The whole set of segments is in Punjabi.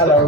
Hello.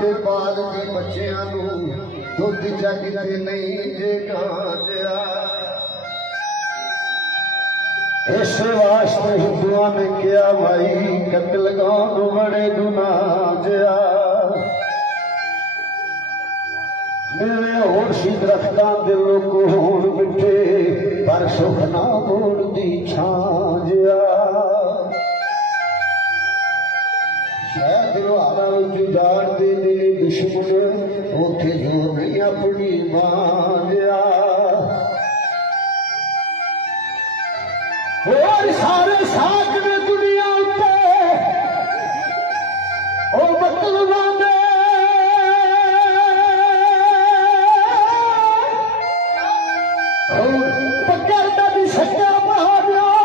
ਤੇ ਬਾਦ ਦੇ ਬੱਚਿਆਂ ਨੂੰ ਦੁੱਧ ਜੱਗ ਤੇ ਨਹੀਂ ਜੇ ਕਾਂਜਿਆ। ਇਸ ਵਾਸਤੇ ਹਿੰਦੂਆਂ ਨੇ ਕਿਹਾ ਭਾਈ ਕਤਲ ਗਾਉਣ ਬੜੇ ਗੁਨਾਹ ਜਿਆ। ਮੇਰੇ ਹੋਰ ਸੀ ਦਰਖਤਾਂ ਦੇ ਲੋਕ ਹੋਣ ਮਿੱਠੇ ਪਰ ਸੁਖ ਨਾ ਮੋੜ ਦੀ ਛਾਂ ਜਿਆ। ਸ਼ਹਿਰ ਪਹਾੜਾਂ ਵਿੱਚ ਜਾਣਦੇ ਨੇ ਦੁਸ਼ਮਣ ਉੱਥੇ ਜੋ ਨਹੀਂ ਆਪਣੀ ਮਾਂ ਦਿਆ ਹੋਰ ਸਾਰੇ ਸਾਥ ਨੇ ਦੁਨੀਆ ਉੱਤੇ ਉਹ ਮਤਲਬਾਂ ਦੇ ਹੋਰ ਪੱਕਰ ਦਾ ਵੀ ਸੱਚਾ ਬਹਾਦਰਾ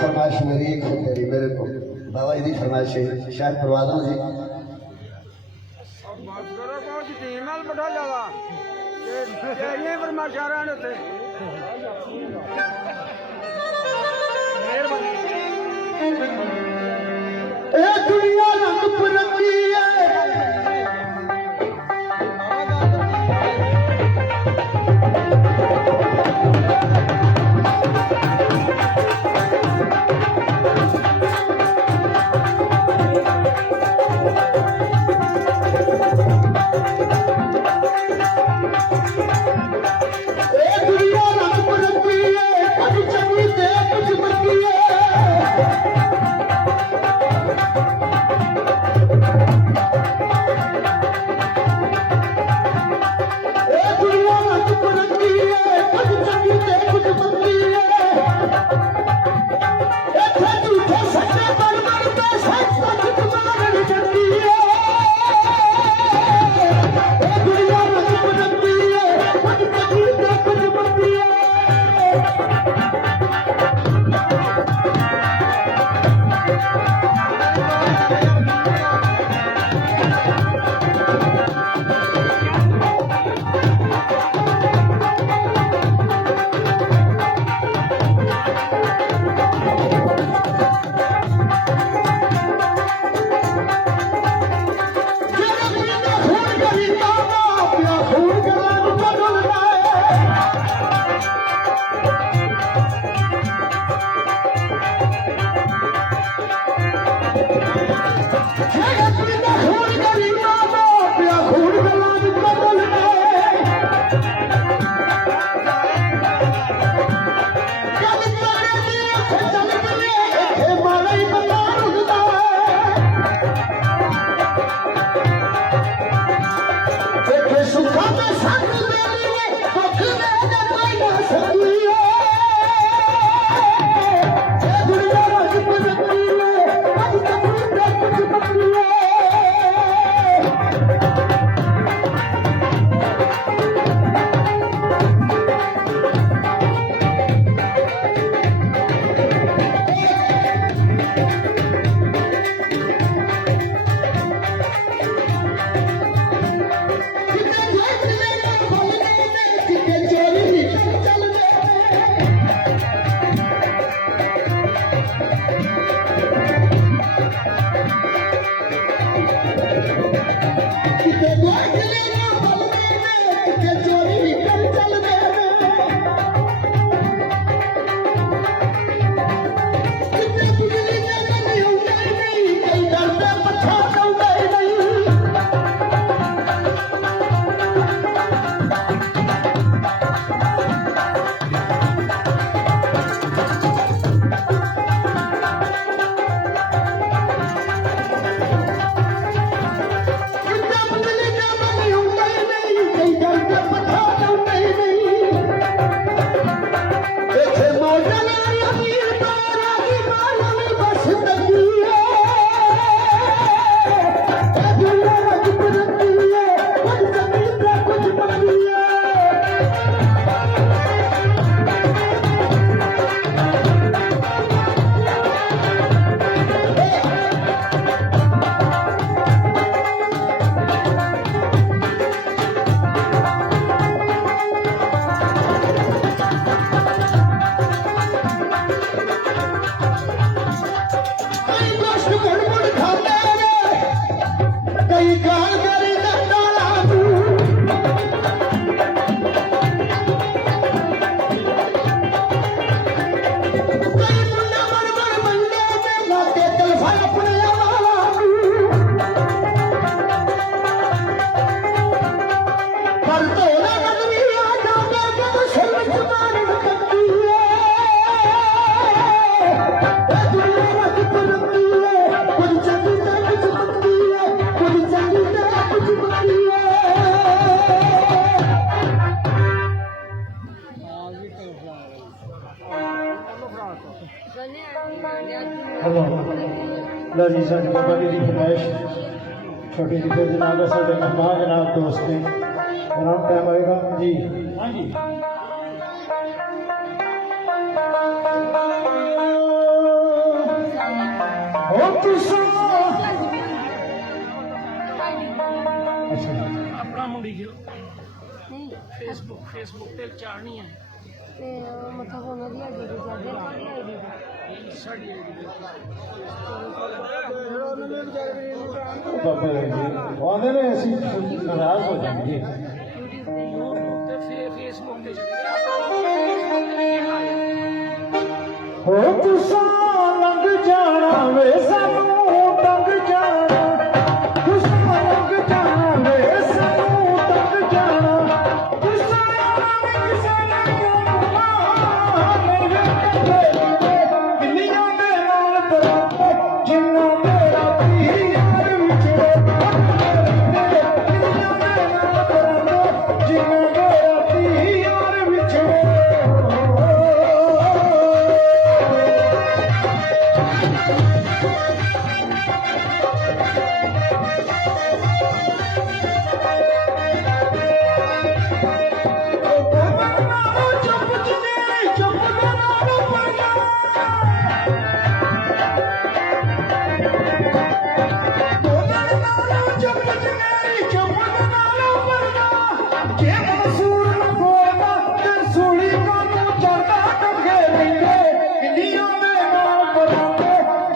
फरमाइश मेरी एक है तेरी मेरे को बाबा जी की फरमाइश है शायद करवा दूं जी दुनिया रंग बिरंगी है ਕਈ ਗਾਲ ਕਰੀ ਡਾਲਾ ਨੂੰ ਕਈ ਮੁੰਡਾ ਮਰ ਮਰ ਮੰਡੇ ਤੇ ਲਾਤੇ ਤਲਫਾ ਆਪਣੇ ਵਾਲਾ ਪਰ ਤੋਲਾ ਨਗਰੀ ਆ ਜਾਂਦੇ ਜਦੋਂ ਸਿਰ ਵਿੱਚ ਮਾਰਨ ਕੱਟੀ ਇਹ ਦੁਨੀਆ ਰੱਖ ਕਰਦੀ ਏ ਕੁਝ ਚੰਗੀ ਤੇ ਕੁਝ ਬੱਤੀ ਏ ਕੁਝ ਚੰਗੀ ਤੇ ਕੁਝ ਬੱਤੀ ਏ हेलो लो जी साढ़े बाबा जी की फरमाइश छोटी जी फिर जनाब है साढ़े मेहमान जनाब दोस्त ने आराम टाइम आएगा जी हाँ जी अच्छा ਆਪਣਾ ਮੁੰਡੀ ਗਿਓ ਨਹੀਂ ਫੇਸਬੁੱਕ ਤੇ ਚਾੜਨੀ ਹੈ ਤੇ ਮੱਥਾ ਕੋਨਾ ਦੀ ਆਈਡੀ ਤੇ ਸਾਡੇ ਕੋਲ ਆਈਡੀ ਸਾਡੀ बाबा जी आते ने ऐसी नाराज हो जाएंगे YouTube ਤੇ ਫੇਸਬੁੱਕ ਤੇ ਚੜ੍ਹਦੀ हो तुसा लंघ जाना वे सानू तंग जाना तुसा लंघ जाना वे सानू तंग जाना तुसा किसे ने मेरे कंधे बिल्लियां दे नाल बराते जिन्ना मेरा पीर यार विछड़े बिल्लियां दे नाल बराते जिन्ना मेरा पीर यार विछड़े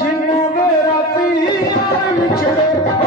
जिन्ना मेरा पीर विछड़े